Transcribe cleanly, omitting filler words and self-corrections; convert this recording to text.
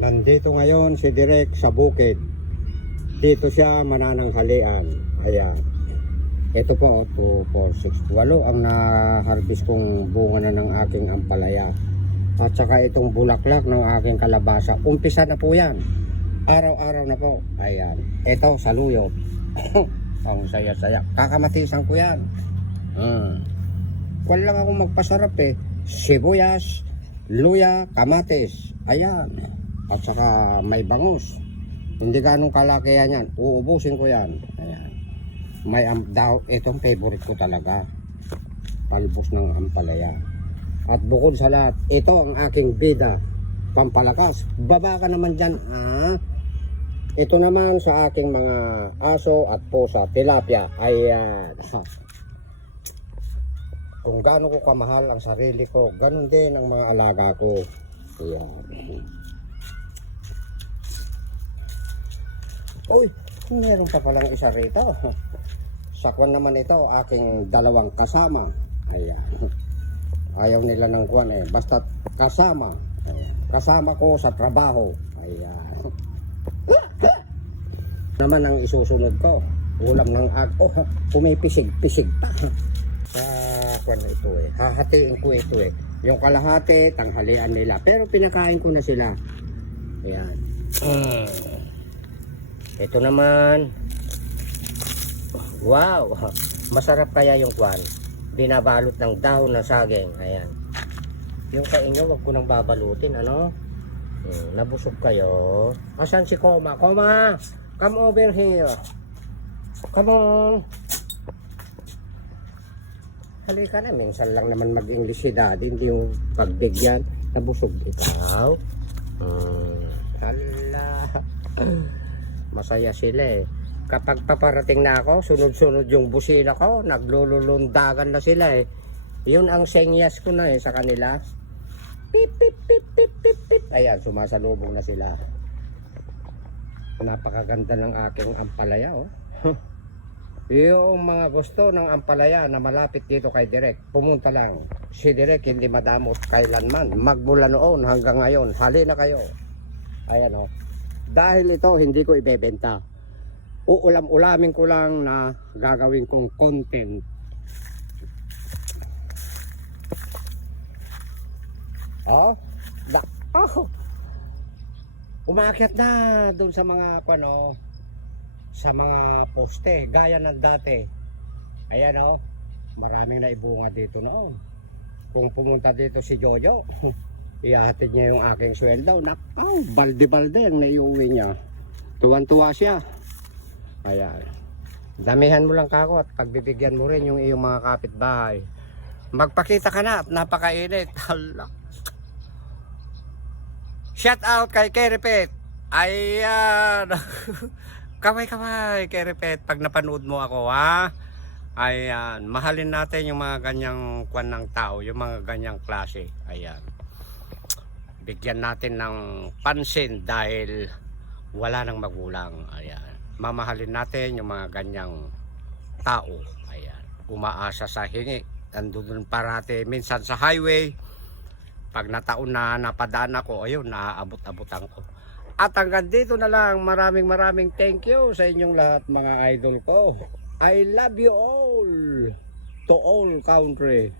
Nandito ngayon si Direk sa bukid. Dito siya manananghalian. Ayan. Ito po, 2, 4, 6, 8 ang na-harvest kong bunga na ng aking ampalaya. At saka itong bulaklak ng aking kalabasa. Umpisa na po yan. Araw-araw na po. Ayan. Ito, saluyot. Ang saya-saya. Kakamatisan ko yan. Wala lang akong magpasarap eh. Sibuyas, luya, kamatis. Ayan. At saka may bangus. Hindi ganong kalakihan yan. Uubusin ko yan. Ayan. May daw, itong favorite ko talaga. Palbos ng ampalaya. At bukod sa lahat, ito ang aking bida. Pampalakas. Baba ka naman dyan. Ito naman sa aking mga aso at pusa. Tilapia. Ayan. Kung gaano ko kamahal ang sarili ko, ganun din ang mga alaga ko. Ayan. Uy, meron pa palang isa rito. Sakwan naman ito, aking dalawang kasama. Ayan. Ayaw nila ng kwan eh. Basta kasama. Ayan. Kasama ko sa trabaho. Ayan. Naman ang isusunod ko. Ulam ng pumipisig-pisig pa. Sa kwan ito eh. Hahatiin ko ito eh. Yung kalahati, tanghalian nila. Pero pinakain ko na sila. Ayan. Ito naman. Wow. Masarap kaya yung kwan. Binabalot ng dahon ng saging. Ayan. Yung kainyo, wag ko nang babalutin. Ano? Nabusog kayo. Asan si Koma? Koma! Come over here. Come on. Halika na. Minsan lang naman mag-English si Daddy. Hindi yung pagbigyan. Nabusog ikaw. Hala. Masaya sila eh. Kapag paparating na ako, sunod-sunod yung busina ko, naglululundagan na sila eh. Yun ang senyas ko na eh sa kanila. Pip, pip, pip, pip, pip, pip. Ayan, sumasalubong na sila. Napakaganda ng aking ampalaya oh. Yung mga gusto ng ampalaya na malapit dito kay Direk, pumunta lang. Si Direk hindi madamot kailanman. Magmula noon hanggang ngayon, halina kayo. Ayan oh. Dahil ito hindi ko ibebenta. Uulam-ulamin ko lang na gagawin kong content. Oh, umakyat na doon sa mga sa mga poste gaya ng dati. Ayan oh, maraming naibunga dito noon. Kung pumunta dito si Jojo, ihahatid niya yung aking sweldo. Nakaw, balde-balde ang naiuwi niya. Tuwan-tuwa siya. Ayan. Damihan mo lang kako at pagbibigyan mo rin yung iyong mga kapitbahay. Magpakita ka na at napakainit. Hala. Shout out kay Kerepet. Ayan. Kamay-kamay Kerepet pag napanood mo ako ha. Ayan. Mahalin natin yung mga ganyang kwan ng tao. Yung mga ganyang klase. Ayan. Bigyan natin ng pansin dahil wala nang magulang. Ayan. Mamahalin natin yung mga ganyang tao. Ayan. Umaasa sa hingi. Nandun parati minsan sa highway. Pag nataon na napadaan ako, ayun, naaabot-abutan ko. At hanggang dito na lang. Maraming thank you sa inyong lahat mga idol ko. I love you all. To all country.